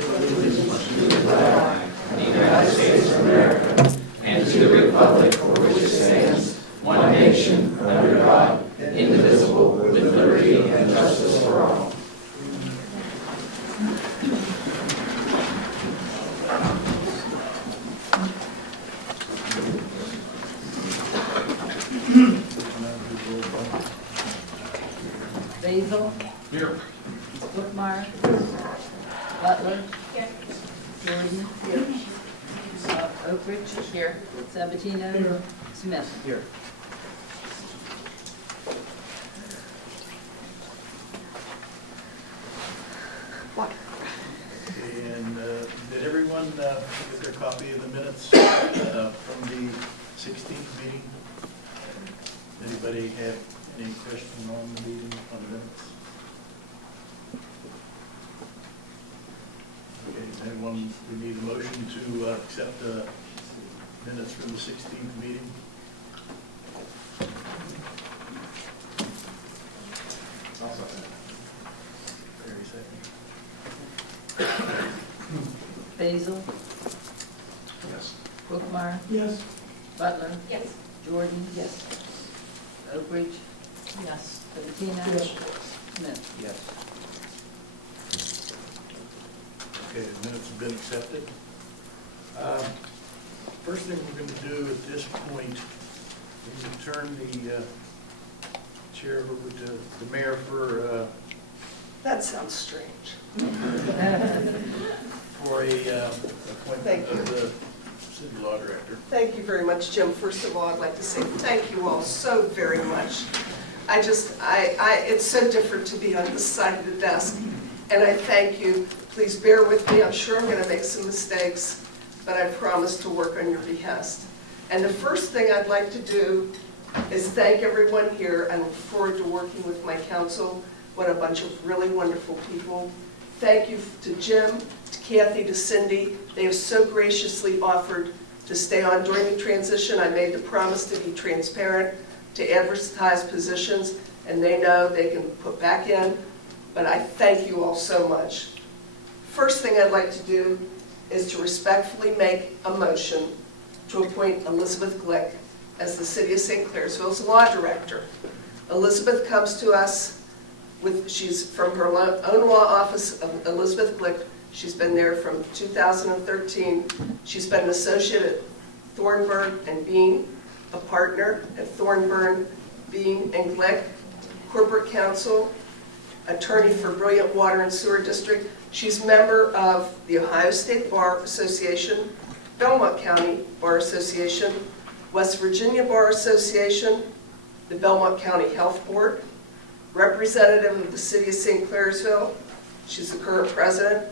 pledge allegiance to the flag of the United States of America and to the republic for which it stands, one nation, under God, indivisible, with liberty and justice for all. Basil. Here. Whitmire. Butler. Here. Jordan. Here. Oprisch. Here. Sabatino. Here. Smith. Here. And did everyone get their copy of the minutes from the 16th meeting? Anybody have any question on the meeting, on the minutes? Okay, anyone, we need a motion to accept the minutes from the 16th meeting? Very second. Basil. Yes. Whitmire. Yes. Butler. Yes. Jordan. Yes. Oprisch. Yes. Sabatino. Yes. Smith. Yes. Okay, the minutes have been accepted. First thing we're going to do at this point is to turn the chair over to the mayor for That sounds strange. for a appointment Thank you. of the city law director. Thank you very much, Jim. First of all, I'd like to say thank you all so very much. It's so different to be on this side of the desk, and I thank you. Please bear with me. I'm sure I'm going to make some mistakes, but I promise to work on your behest. And the first thing I'd like to do is thank everyone here. I look forward to working with my council. What a bunch of really wonderful people. Thank you to Jim, to Kathy, to Cindy. They have so graciously offered to stay on during the transition. I made the promise to be transparent, to advertise positions, and they know they can put back in, but I thank you all so much. First thing I'd like to do is to respectfully make a motion to appoint Elizabeth Glick as the City of St. Clairsville's Law Director. Elizabeth comes to us she's from her own law office of Elizabeth Glick. She's been there from 2013. She's been an associate at Thornburg and Bean, a partner at Thornburg, Bean and Glick, corporate counsel, attorney for Brilliant Water and Sewer District. She's member of the Ohio State Bar Association, Belmont County Bar Association, West Virginia Bar Association, the Belmont County Health Board, representative of the City of St. Clairsville, she's the current president,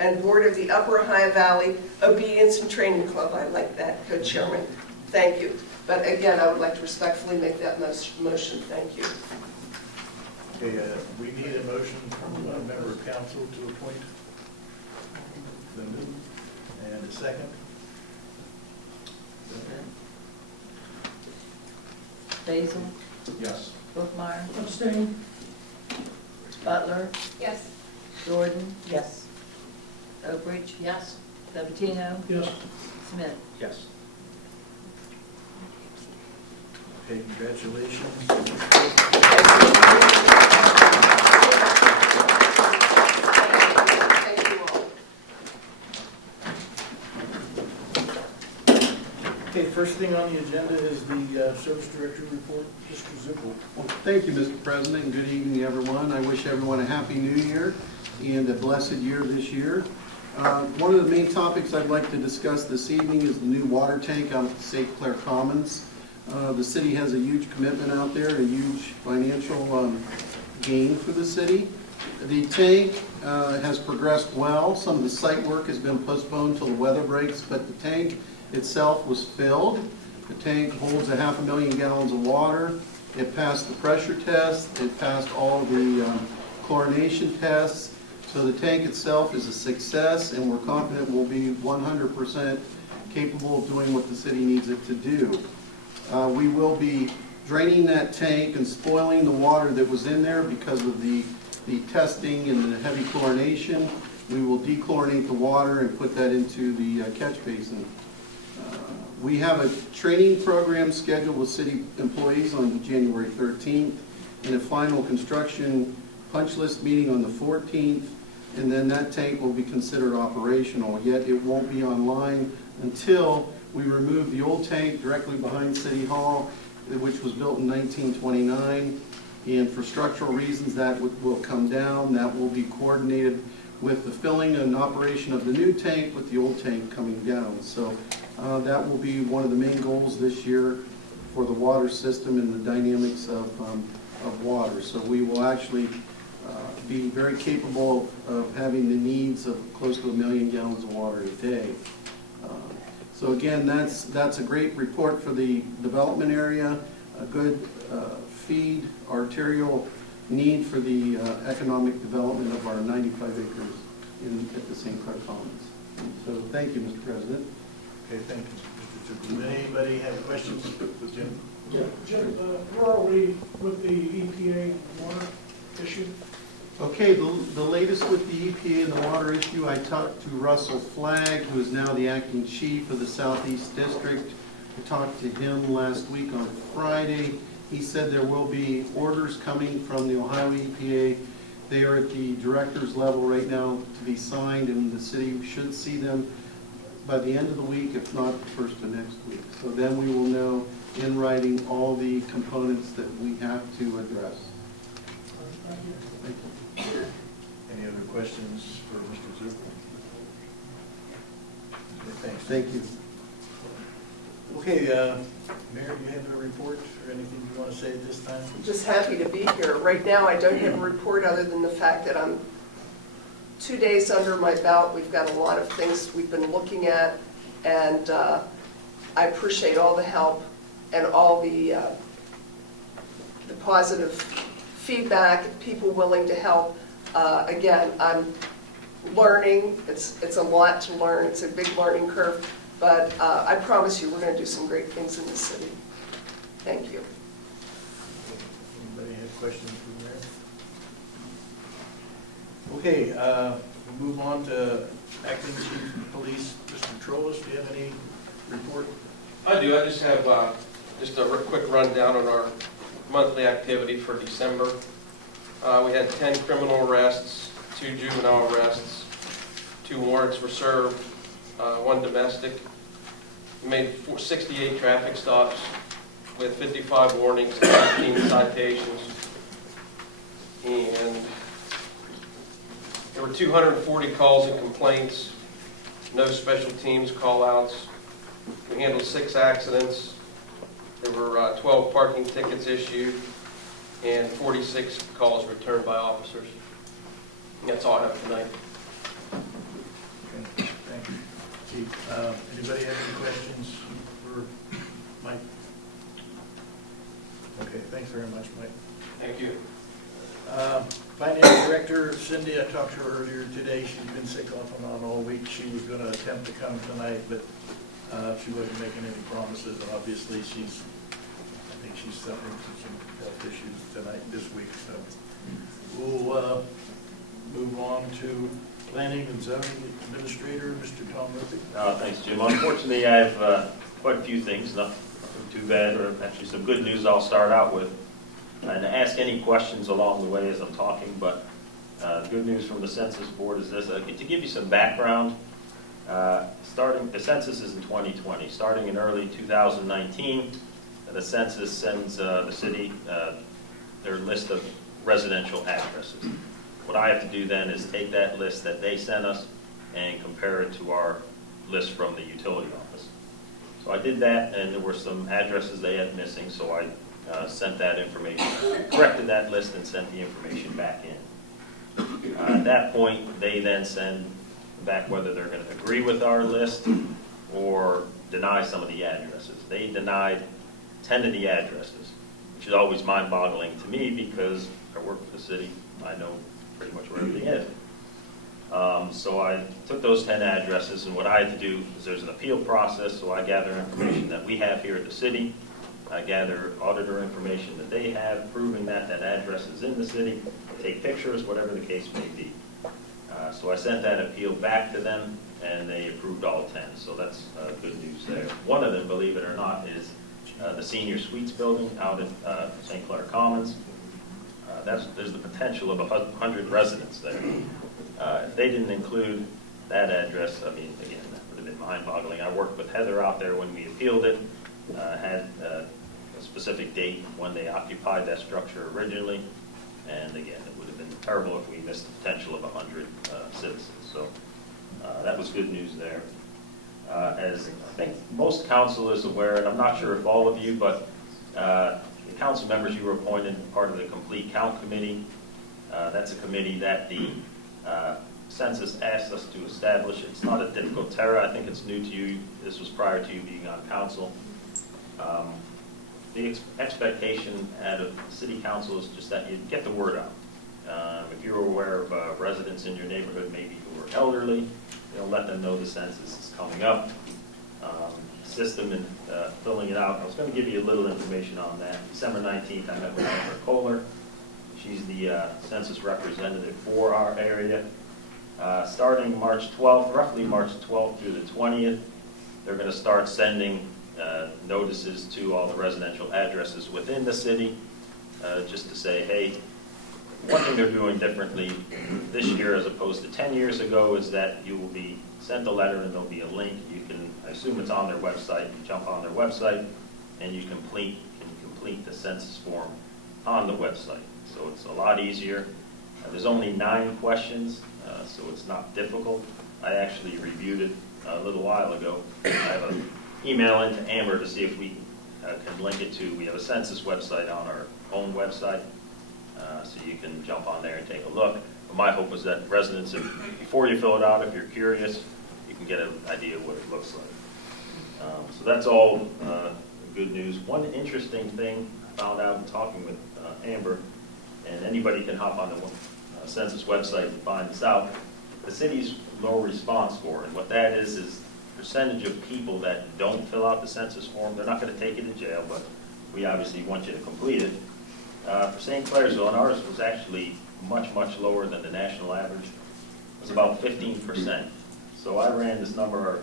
and board of the Upper Ohio Valley Obedience and Training Club. I like that, co-chairman. Thank you. But again, I would like to respectfully make that motion. Thank you. Okay, we need a motion from a member of council to appoint the new, and a second. Basil. Yes. Whitmire. Abstain. Butler. Yes. Jordan. Yes. Oprisch. Yes. Sabatino. Yes. Smith. Yes. Okay, congratulations. Thank you all. Okay, first thing on the agenda is the service director report, Mr. Zucal. Well, thank you, Mr. President, and good evening, everyone. I wish everyone a happy new year and a blessed year this year. One of the main topics I'd like to discuss this evening is the new water tank out at the St. Clair Commons. The city has a huge commitment out there, a huge financial gain for the city. The tank has progressed well. Some of the site work has been postponed till the weather breaks, but the tank itself was filled. The tank holds 500,000 gallons of water. It passed the pressure test. It passed all the chlorination tests. So the tank itself is a success, and we're confident we'll be 100% capable of doing what the city needs it to do. We will be draining that tank and spoiling the water that was in there because of the testing and the heavy chlorination. we will dechlorinate the water and put that into the catch basin. We have a training program scheduled with city employees on January 13th, and a final construction punch list meeting on the 14th, and then that tank will be considered operational, yet it won't be online until we remove the old tank directly behind City Hall, which was built in 1929, and for structural reasons that will come down. That will be coordinated with the filling and operation of the new tank with the old tank coming down. So that will be one of the main goals this year for the water system and the dynamics of water. So we will actually be very capable of having the needs of close to 1 million gallons of water a day. So again, that's a great report for the development area, a good feed, arterial need for the economic development of our 95 acres at the St. Clair Commons. So thank you, Mr. President. Okay, thank you, Mr. Zucal. Anybody have questions with Jim? Yeah, Jim, where are we with the EPA and water issue? Okay, the latest with the EPA and the water issue, I talked to Russell Flagg, who is now the acting chief of the Southeast District. I talked to him last week on Friday. He said there will be orders coming from the Ohio EPA. They are at the director's level right now to be signed, and the city should see them by the end of the week, if not the first of next week. So then we will know in writing all the components that we have to address. Thank you. Thank you. Any other questions for Mr. Zucal? Okay, thanks. Thank you. Okay, Mayor, do you have a report or anything you want to say at this time? I'm just happy to be here. Right now, I don't have a report other than the fact that I'm 2 days under my belt. We've got a lot of things we've been looking at, and I appreciate all the help and all the positive feedback, people willing to help. Again, I'm learning. It's a lot to learn. It's a big learning curve, but I promise you we're going to do some great things in the city. Thank you. Anybody have questions for the mayor? Okay, we'll move on to Acting Chief of Police, Mr. Trollis. Do you have any report? I do. I just have just a quick rundown on our monthly activity for December. We had 10 criminal arrests, 2 juvenile arrests, 2 warrants were served, 1 domestic. We made 68 traffic stops with 55 warnings, 19 citations, and there were 240 calls and complaints, no special teams call-outs. We handled 6 accidents. There were 12 parking tickets issued and 46 calls returned by officers. And that's all I have tonight. Okay, thank you. Chief, anybody have any questions for Mike? Okay, thanks very much, Mike. Thank you. Finance Director Cindy, I talked to her earlier today. She's been sick off and on all week. She was going to attempt to come tonight, but she wasn't making any promises. Obviously, I think she's suffering from some health issues this week. So we'll move on to Planning and Zoning Administrator, Mr. Tom Murphy. Thanks, Jim. Unfortunately, I have quite a few things, nothing too bad, or actually some good news I'll start out with. And ask any questions along the way as I'm talking, but the good news from the Census Board is this. To give you some background, the census is in 2020. Starting in early 2019, the census sends the city their list of residential addresses. What I have to do then is take that list that they sent us and compare it to our list from the utility office. So I did that, and there were some addresses they had missing, so I sent that information, corrected that list, and sent the information back in. At that point, they then send back whether they're going to agree with our list or deny some of the addresses. They denied 10 of the addresses, which is always mind-boggling to me because I work for the city. I know pretty much where everything is. So I took those 10 addresses, and what I had to do is there's an appeal process, so I gather information that we have here at the city. I gather auditor information that they have, proving that that address is in the city, take pictures, whatever the case may be. So I sent that appeal back to them, and they approved all 10, so that's good news there. One of them, believe it or not, is the senior suites building out at St. Clair Commons. There's the potential of 100 residents there. If they didn't include that address, I mean, again, that would have been mind-boggling. I worked with Heather out there when we appealed it, had a specific date when they occupied that structure originally, and again, it would have been terrible if we missed the potential of 100 citizens. So that was good news there. As I think most council is aware, and I'm not sure if all of you, but the council members you were appointed part of the Complete Count Committee. That's a committee that the Census asked us to establish. It's not a difficult terra. I think it's new to you. This was prior to you being on council. The expectation out of city council is just that you get the word out. If you're aware of residents in your neighborhood, maybe who are elderly, let them know the census is coming up. System and filling it out. I was going to give you a little information on that. December 19th, I met with Amber Kohler. She's the census representative for our area. Starting March 12th, roughly March 12th through the 20th, they're going to start sending notices to all the residential addresses within the city, just to say, hey, one thing they're doing differently this year as opposed to 10 years ago is that you will be sent a letter and there'll be a link. You can, I assume it's on their website, you jump on their website and you can complete the census form on the website. So it's a lot easier. There's only 9 questions, so it's not difficult. I actually reviewed it a little while ago. I have an email into Amber to see if we can link it to, we have a census website on our own website, so you can jump on there and take a look. But my hope was that residents, before you fill it out, if you're curious, you can get an idea of what it looks like. So that's all good news. One interesting thing I found out in talking with Amber, and anybody can hop on the census website and find this out, the city's low response score, and what that is percentage of people that don't fill out the census form. They're not going to take you to jail, but we obviously want you to complete it. For St. Clairsville, and ours was actually much, much lower than the national average. It was about 15%. So I ran this number,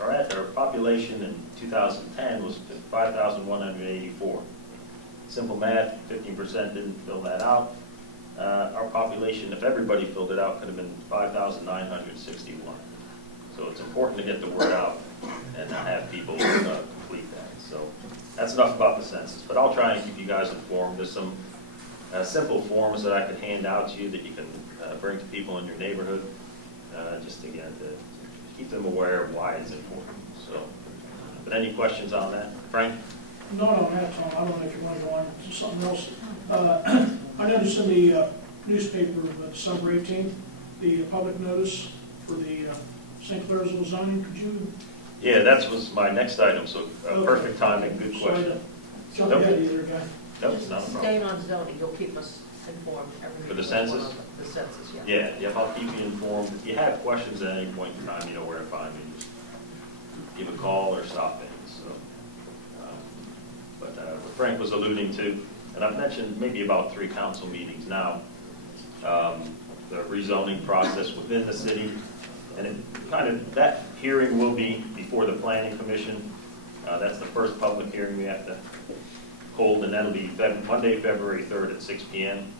our population in 2010 was 5,184. Simple math, 15% didn't fill that out. Our population, if everybody filled it out, could have been 5,961. So it's important to get the word out and have people complete that. So that's enough about the census, but I'll try and keep you guys informed. There's some simple forms that I could hand out to you that you can bring to people in your neighborhood, just again to keep them aware of why it's important. So, but any questions on that? Frank? Not on that, Tom. I don't know if you want to go on to something else. I noticed in the newspaper of December 18th, the public notice for the St. Clairsville zoning. Could you? Yeah, that was my next item, so Okay. perfect timing, good Sorry question. to jump Nope. ahead of you there, guy. Nope, Just not a problem. stay on zoning, you'll keep us informed every For the week. census? The census, yeah. Yeah, I'll keep you informed. If you have questions at any point in time, you know where to find me. Just give a call or stop in. So, what Frank was alluding to, and I've mentioned maybe about 3 council meetings now, the rezoning process within the city, and that hearing will be before the Planning Commission. That's the first public hearing we have to hold, and that'll be Monday, February 3rd at 6 p.m.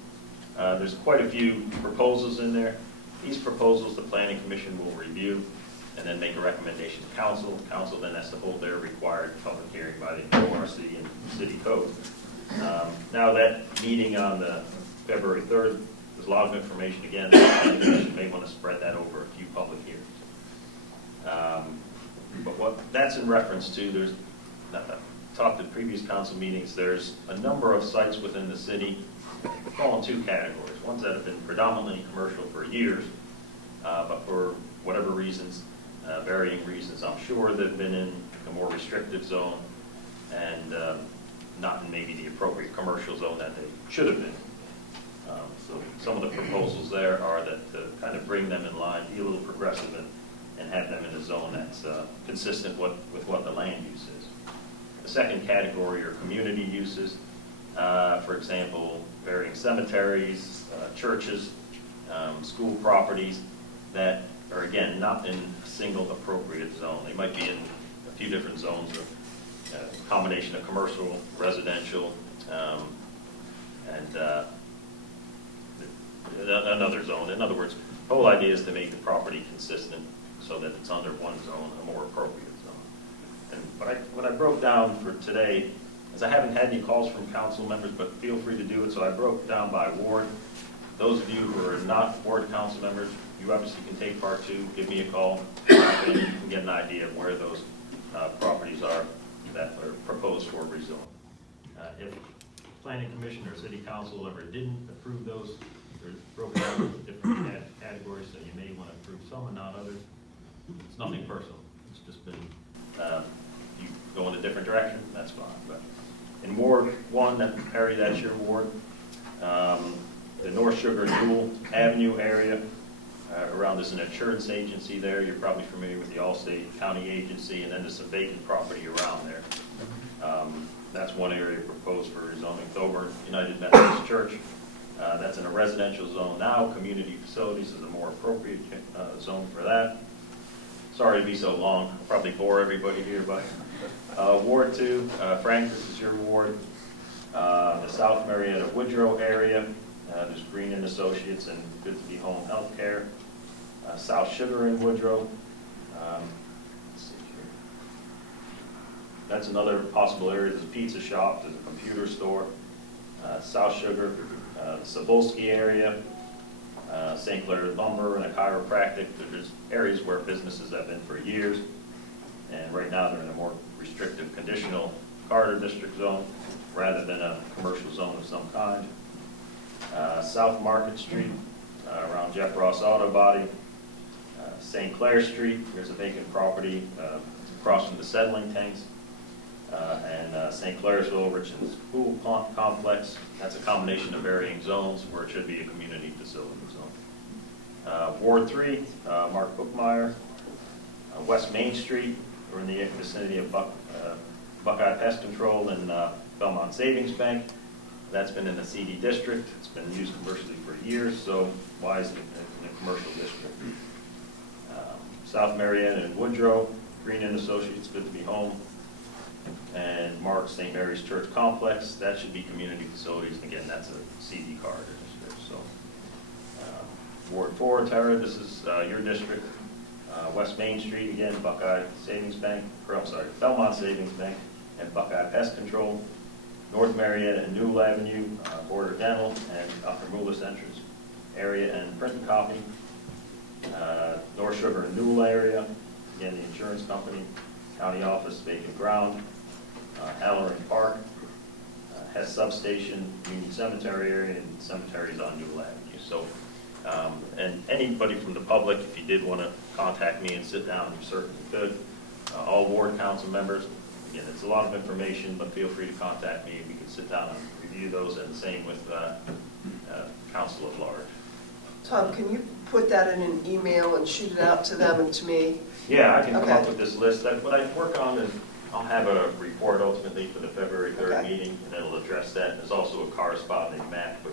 There's quite a few proposals in there. These proposals the Planning Commission will review and then make a recommendation to council. Council then has to hold their required public hearing by the ORC and city code. Now that meeting on the February 3rd, there's a lot of information. Again, the Planning Commission may want to spread that over a few public hearings. But that's in reference to, I've talked at previous council meetings, there's a number of sites within the city that fall in 2 categories. Ones that have been predominantly commercial for years, but for whatever reasons, varying reasons, I'm sure they've been in a more restrictive zone and not in maybe the appropriate commercial zone that they should have been. So some of the proposals there are that to kind of bring them in line, be a little progressive and have them in a zone that's consistent with what the land use is. The second category are community uses, for example, varying cemeteries, churches, school properties that are, again, not in a single appropriate zone. They might be in a few different zones, or a combination of commercial, residential, and another zone. In other words, the whole idea is to make the property consistent so that it's under one zone, a more appropriate zone. And what I broke down for today is I haven't had any calls from council members, but feel free to do it. So I broke down by ward. Those of you who are not ward council members, you obviously can take part too. Give me a call, and you can get an idea of where those properties are that are proposed for rezone. If planning commission or city council ever didn't approve those, they're broken down into different categories, so you may want to approve some and not others. It's nothing personal. It's just been, you go in a different direction, that's fine. But in Ward 1, Harry, that's your ward. The North Sugar Dual Avenue area, around there's an insurance agency there. You're probably familiar with the Allstate County Agency, and then there's some vacant property around there. That's one area proposed for rezoning. Kleuger United Methodist Church, that's in a residential zone now. Community facilities is a more appropriate zone for that. Sorry to be so long. I'll probably bore everybody here, but Ward 2, Frank, this is your ward. The South Marietta Woodrow area, there's Green and Associates and Good to Be Home Healthcare. South Sugar in Woodrow. Let's see here. That's another possible area. There's a pizza shop, there's a computer store. South Sugar, Cebulski area, St. Clair Lumber and a chiropractic. There's areas where businesses have been for years, and right now they're in a more restrictive conditional corridor district zone rather than a commercial zone of some kind. South Market Street, around Jeff Ross Auto Body. St. Clair Street, there's a vacant property across from the settling tanks. And St. Clairsville, Richard's Pool Complex. That's a combination of varying zones where it should be a community facility zone. Ward 3, Mark Bookmeyer. West Main Street, we're in the vicinity of Buckeye Pest Control and Belmont Savings Bank. That's been in the CD district. It's been used commercially for years, so why is it in a commercial district? South Marietta and Woodrow, Green and Associates, Good to Be Home. And Mark St. Mary's Church Complex, that should be community facilities. And again, that's a CD corridor district. So, Ward 4, Tara, this is your district. West Main Street, again, Buckeye Savings Bank, or I'm sorry, Belmont Savings Bank and Buckeye Pest Control. North Marietta and Newell Avenue, Border Dental and Dr. Moulis entrance area and print and copy. North Sugar and Newell area, again, the insurance company. County office, vacant ground. Halloran Park, Hess Substation, Union Cemetery area, and cemeteries on Newell Avenue. So, and anybody from the public, if you did want to contact me and sit down, you certainly could. All ward council members, again, it's a lot of information, but feel free to contact me. We can sit down and review those, and the same with council at large. Tom, can you put that in an email and shoot it out to them and to me? Yeah, I can come Okay. up with this list. What I work on is I'll have a report ultimately for the February 3rd Okay. meeting, and it'll address that. There's also a corresponding map for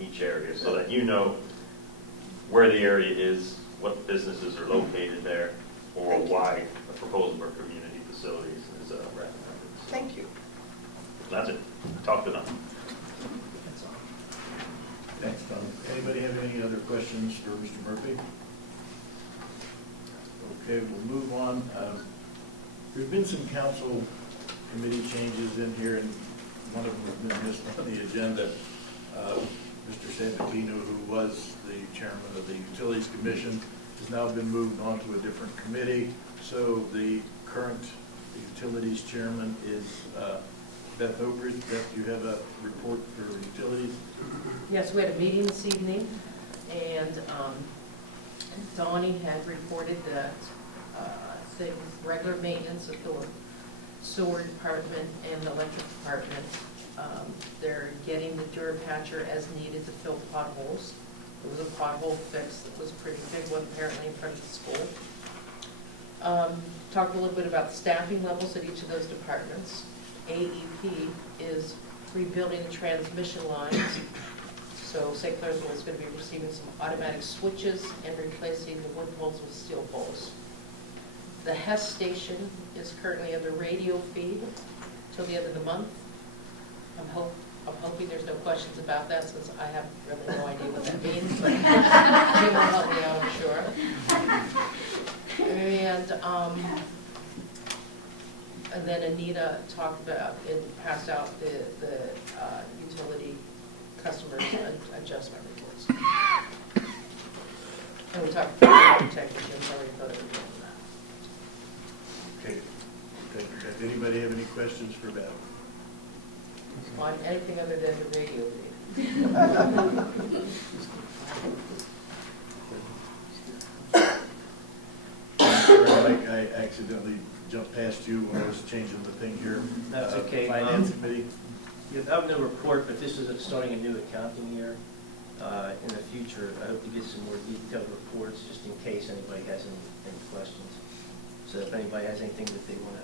each area so that you know where the area is, what businesses are located there, or Thank you. why a proposal for community facilities is recommended. So Thank you. that's it. Talk to them. Thanks, Tom. Anybody have any other questions for Mr. Murphy? Okay, we'll move on. There's been some council committee changes in here, and one of them has been missed on the agenda. Mr. Sabatino, who was the chairman of the Utilities Commission, has now been moved on to a different committee. So the current Utilities chairman is Beth Oprisch. Beth, do you have a report for Utilities? Yes, we had a meeting this evening, and Donnie had reported that the regular maintenance of the sewer department and the electric department, they're getting the Durapatcher as needed to fill potholes. There was a pothole fix that was a pretty big one apparently in front of the school. Talked a little bit about the staffing levels at each of those departments. AEP is rebuilding the transmission lines So St. Clairsville is going to be receiving some automatic switches and replacing the wood poles with steel poles. The Hess station is currently under radio feed till the end of the month. I'm hoping there's no questions about that, since I have really no idea what that means, but Jim will help me out, I'm sure. And then Anita talked about and passed out the utility customers adjustment reports. And we talked about protecting Jim's already put everything on that. Okay. Thank you, Beth. Anybody have any questions for Beth? On anything other than the radio feed. Mike, I accidentally jumped past you when I was changing the thing here. That's okay. Finance committee. You have no report, but this is starting a new accounting year. In the future, I hope to get some more detailed reports, just in case anybody has any questions. So if anybody has anything that they want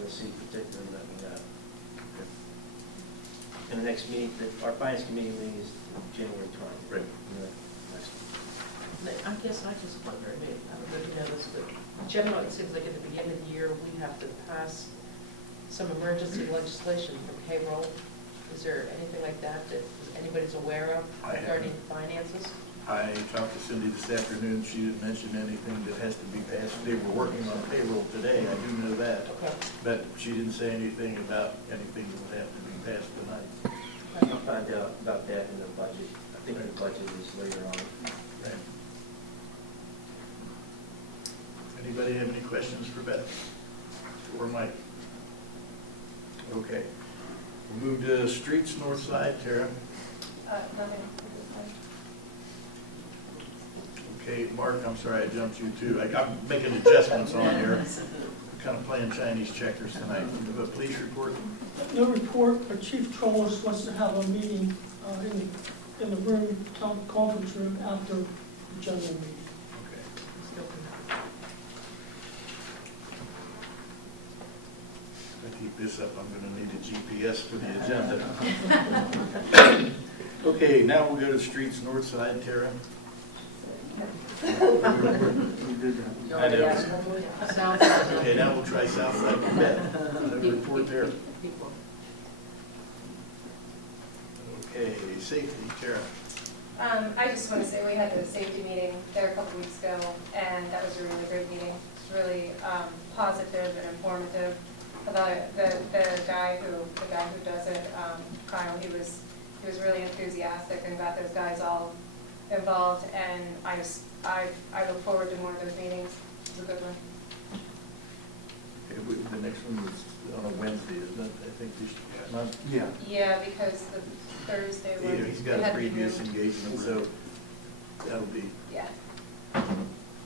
to see particularly, let me know. And the next meeting, our finance committee meeting is January 20th. Right. I guess I just wonder, I don't know if you know this, but generally it seems like at the beginning of the year, we have to pass some emergency legislation for payroll. Is there anything like that that anybody's aware of regarding finances? I talked to Cindy this afternoon. She didn't mention anything that has to be passed. They were working on payroll today. I do know that. Okay. But she didn't say anything about anything that would have to be passed tonight. I'll find out about that in the budget. I think the budget is later on. Right. Anybody have any questions for Beth or Mike? Okay. We'll move to streets north side. Tara? Nothing. Okay, Mark, I'm sorry I jumped you too. I'm making adjustments on here. Kind of playing Chinese checkers tonight. The police report? No report, but Chief Trollis wants to have a meeting in the room, town conference room, after the general meeting. Okay. If I keep this up, I'm going to need a GPS for the agenda. Okay, now we'll go to streets north side. Tara? I know. Sounds like Okay, now we'll try south side. Beth, no report there. people. Okay, safety. Tara? I just want to say we had the safety meeting there a couple weeks ago, and that was a really great meeting. It's really positive and informative. About the guy who does it, Kyle, he was really enthusiastic and got those guys all involved, and I look forward to more of those meetings. It's a good one. Okay, the next one is on a Wednesday, isn't it? I think this month. Yeah. Yeah, because the Thursday Yeah, one. he's got a previous engagement, so that'll be. Yeah.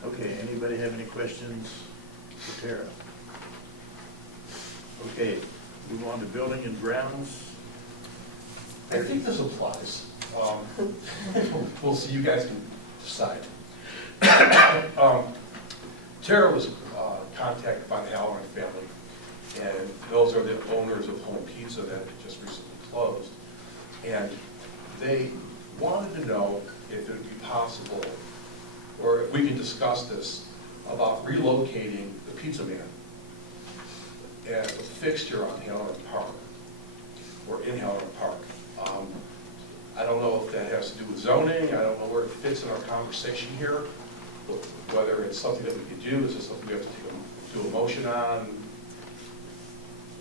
Okay, anybody have any questions for Tara? Okay, move on to building and grounds. I think this applies. We'll see, you guys can decide. Tara was contacted by the Halloran family, and those are the owners of Home Pizza that just recently closed. And they wanted to know if it would be possible, or if we can discuss this, about relocating the Pizza Man as a fixture on Halloran Park, or in Halloran Park. I don't know if that has to do with zoning. I don't know where it fits in our conversation here, but whether it's something that we could do, is it something we have to do a motion on?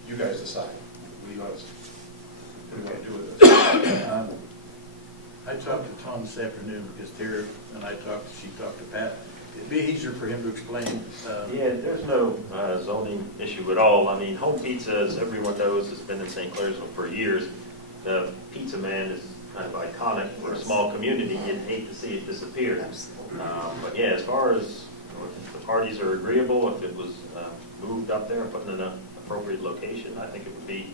You guys decide. What do you want to do with this? I talked to Tom this afternoon because Tara and she talked to Pat. It'd be easier for him to explain. Yeah, there's no zoning issue at all. I mean, Home Pizza, as everyone knows, has been in St. Clairsville for years. The Pizza Man is kind of iconic for a small community. You'd hate to see it disappear. But yeah, as far as if the parties are agreeable, if it was moved up there and put in an appropriate location, I think it would be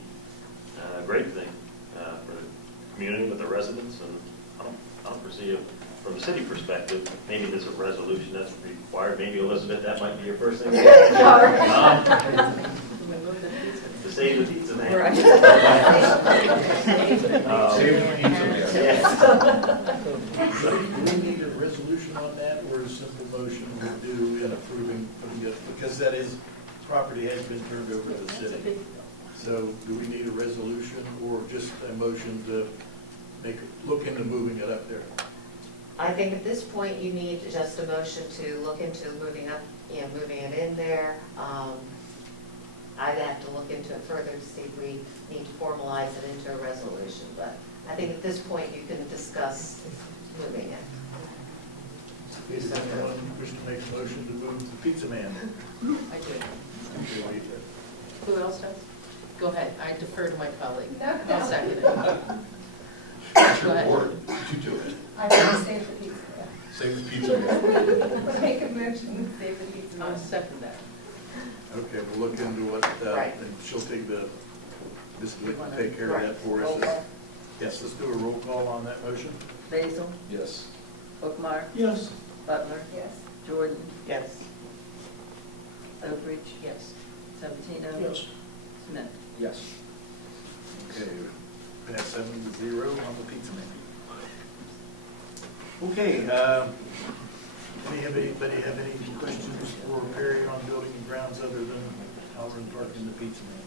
a great thing for the community, with the residents, and I don't foresee it from a city perspective. Maybe there's a resolution that's required. Maybe, Elizabeth, that might be your first thing. To save the Pizza Man. Save the Pizza Man. Yeah. Do we need a resolution on that, or a simple motion would do in approving, putting it, because that is, property has been turned over to the city. So do we need a resolution or just a motion to look into moving it up there? I think at this point, you need just a motion to look into moving it in there. I'd have to look into it further to see if we need to formalize it into a resolution, but I think at this point, you can discuss moving it. Does anyone wish to make a motion to move the pizza man? I do. Who else does? Go ahead, I defer to my colleague. No, I'll second it. It's Go your ahead. board. You do it. I want to save the pizza. Save the pizza man. Make a motion to save the pizza. I'll second that. Okay, we'll look into what, Right. and she'll take Ms. Glick will take care of that for us. Yes, let's do a roll call on that motion. Basil, Yes. Bookmark, Yes. Butler, Yes. Jordan, Yes. Oprisch, Yes. Sabatino, Yes. Smith. Yes. Okay, pass 7-0 on the pizza man. Okay, anybody have any questions for Perry on building and grounds other than Alvin Park and the pizza man?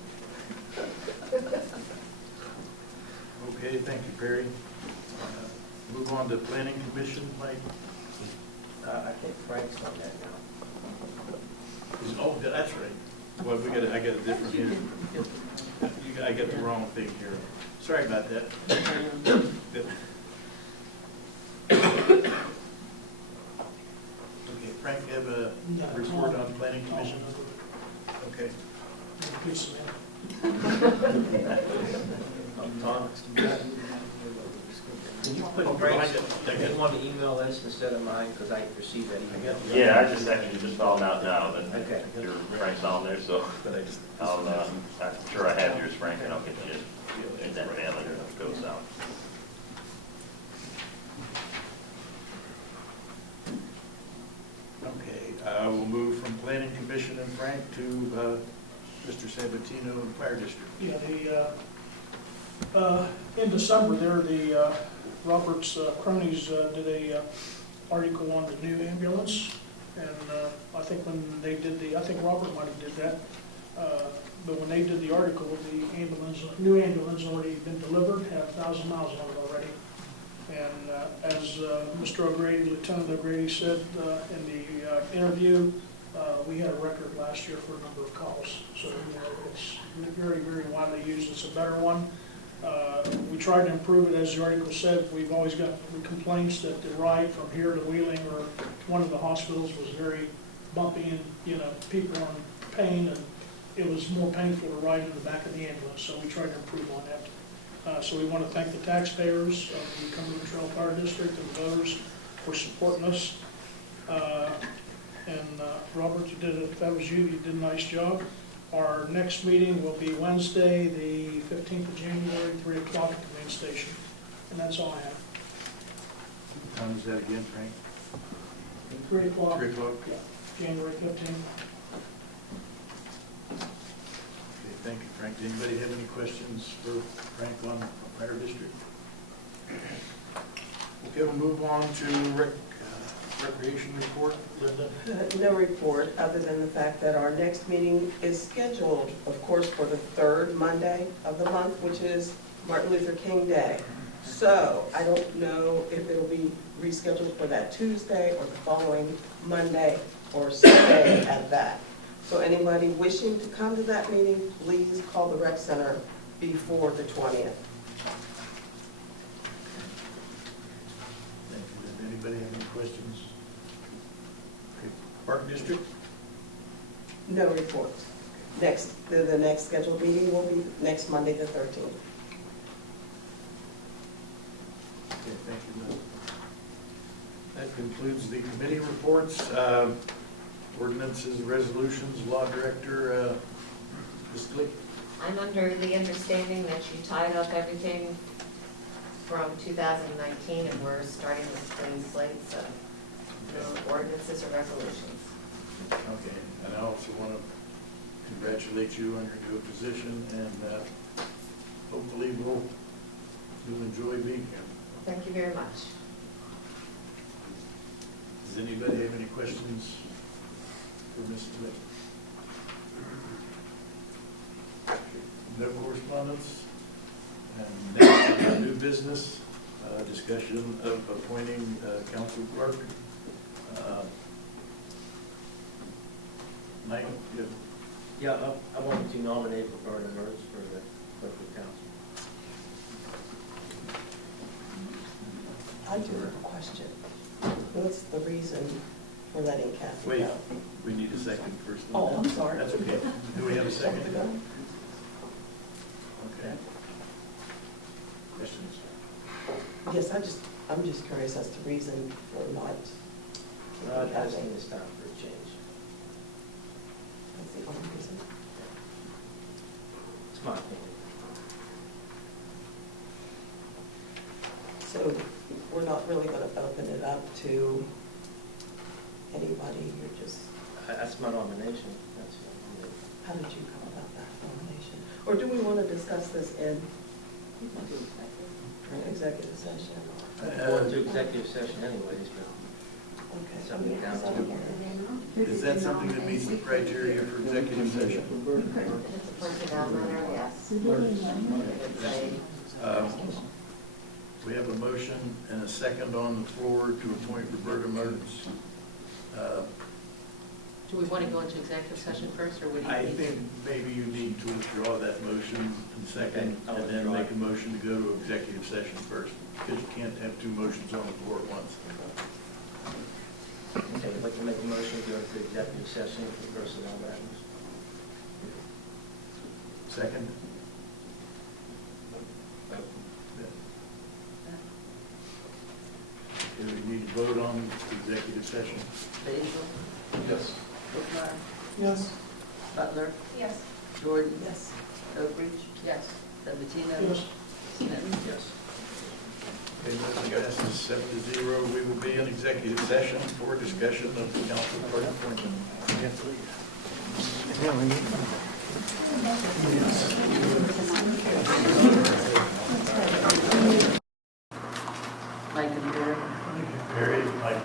Okay, thank you, Perry. Move on to planning commission, Mike. I think Frank's on that now. Oh, that's right. Well, I got a different here. I got the wrong thing here. Sorry about that. Okay, Frank, you have a report on planning commission? Okay. Pizza man. Tom? Can you put Oh, Frank's, I got- you want to email this instead of mine, because I received that email. Yeah, I just actually just found out now that Okay. your Frank's on there, so I'm sure I have yours, Frank, and I'll get you in that mailing that goes out. Okay, we'll move from planning commission and Frank to Mr. Sabatino and fire district. Yeah, in December there, the Roberts cronies did a article on the new ambulance. And I think when they did I think Robert might have did that. But when they did the article, the new ambulance already been delivered, had 1,000 miles on it already. And as Mr. O'Grady, Lieutenant O'Grady said in the interview, we had a record last year for a number of calls. So it's very, very widely used. It's a better one. We tried to improve it, as the article said. We've always got complaints that the ride from here to Wheeling or one of the hospitals was very bumpy and, people were in pain, and it was more painful to ride in the back of the ambulance, so we tried to improve on that. So we want to thank the taxpayers of the Cumberland Trail Fire District and the voters for supporting us. Robert, if that was you did a nice job. Our next meeting will be Wednesday, the 15th of January, 3 o'clock at the main station. And that's all I have. What time is that again, Frank? 3 o'clock. 3 o'clock? Yeah, January 15th. Okay, thank you, Frank. Does anybody have any questions for Frank on fire district? Okay, we'll move on to recreation report. Linda? No report, other than the fact that our next meeting is scheduled, of course, for the third Monday of the month, which is Martin Luther King Day. So I don't know if it'll be rescheduled for that Tuesday or the following Monday or Sunday at that. So anybody wishing to come to that meeting, please call the rec center before the 20th. Thank you. Does anybody have any questions? Okay, Park district? No report. The next scheduled meeting will be next Monday, the 13th. Okay, thank you, Linda. That concludes the committee reports. Ordinances, resolutions, law director, Ms. Glick. I'm under the understanding that you tied up everything from 2019 and we're starting with clean slate, so no ordinances or resolutions. Okay, and I also want to congratulate you on your new position, and hopefully you'll enjoy being here. Thank you very much. Does anybody have any questions for Ms. Glick? No correspondence? And now, new business, discussion of appointing council clerk. Mike, you have Yeah, I wanted to nominate Roberta Mertz for the clerk of council. I do have a question. What's the reason for letting Kathy Wait, go? we need a second first. Oh, I'm sorry. That's okay. Do we have a second? To go? Okay. Questions? Yes, I'm just curious as to reason for not I having. think it's time for a change. That's the only reason. It's my opinion. So we're not really going to open it up to anybody, you're just, That's my nomination. That's how did you come about that nomination? Or do we want to discuss this in an executive session? I'm going to executive session anyways, but Okay. something down to. Is that something that meets the criteria for executive session? It's a personnel matter, yes. It's a- We have a motion and a second on the floor to appoint Roberta Mertz. Do we want to go into executive session first, or would you? I think maybe you need to withdraw that motion and second, Okay, I'll and then withdraw make a motion to go to executive session first, because you can't have two motions on the floor at once. Okay, I'd like to make a motion to go into executive session for personnel matters. Second? Okay, we need to vote on executive session. Basil, Yes. Whitmire, Yes. Butler, Yes. Jordan, Yes. Oprisch, Yes. Sabatino, Yes. Smith. Yes. Okay, motion passes 7-0. We will be in executive session for discussion of the council clerk appointment. We have to leave. Mike and Barry. Perry, Mike,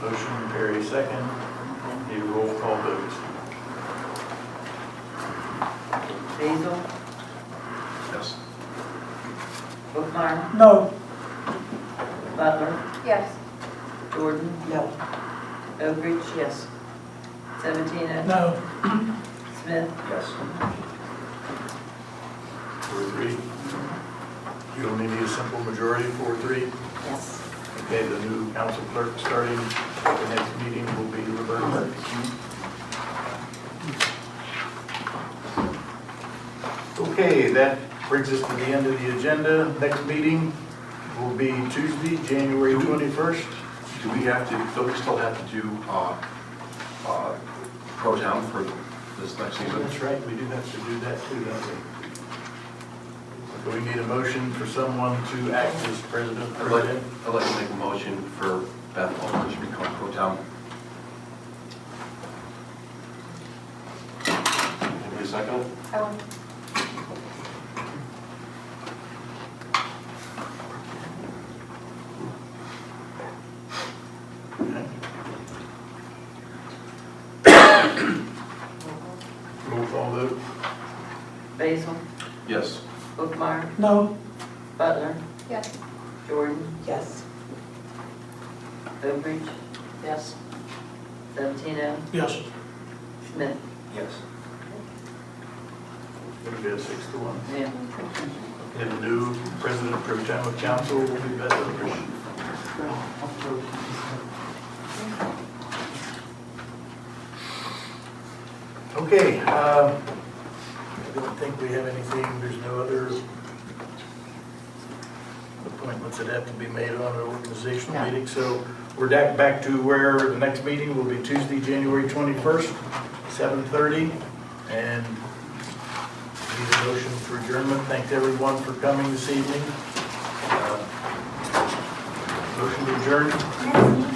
motion, Perry, second. A roll call vote. Basil, Yes. Whitmire, No. Butler, Yes. Jordan, No. Oprisch, yes. Sabatino, No. Smith. Yes. 4-3. You only need a simple majority, 4-3. Yes. Okay, the new council clerk starting the next meeting will be Roberta Mertz. Okay, that brings us to the end of the agenda. Next meeting will be Tuesday, January 21st. Do we have to, don't we still have to do Pro-Tem for this next season? That's right, we do have to do that too, don't we? So we need a motion for someone to act as President Pro-Tem. I'd like to make a motion for Beth Oprisch to become Pro-Tem. Anybody second it? Ellen? Roll call vote. Basil, Yes. Whitmire, No. Butler, Yes. Jordan, Yes. Oprisch, Yes. Sabatino, Yes. Smith. Yes. It'll be a 6-1. Yeah. And the new President Pro-Tem of Council will be Beth Oprisch. Okay, I don't think we have anything, there's no other appointments that have to be made on an organizational No. meeting, so we're back to where the next meeting will be Tuesday, January 21st, 7:30, and need a motion for adjournment. Thank everyone for coming this evening. Motion to adjourn.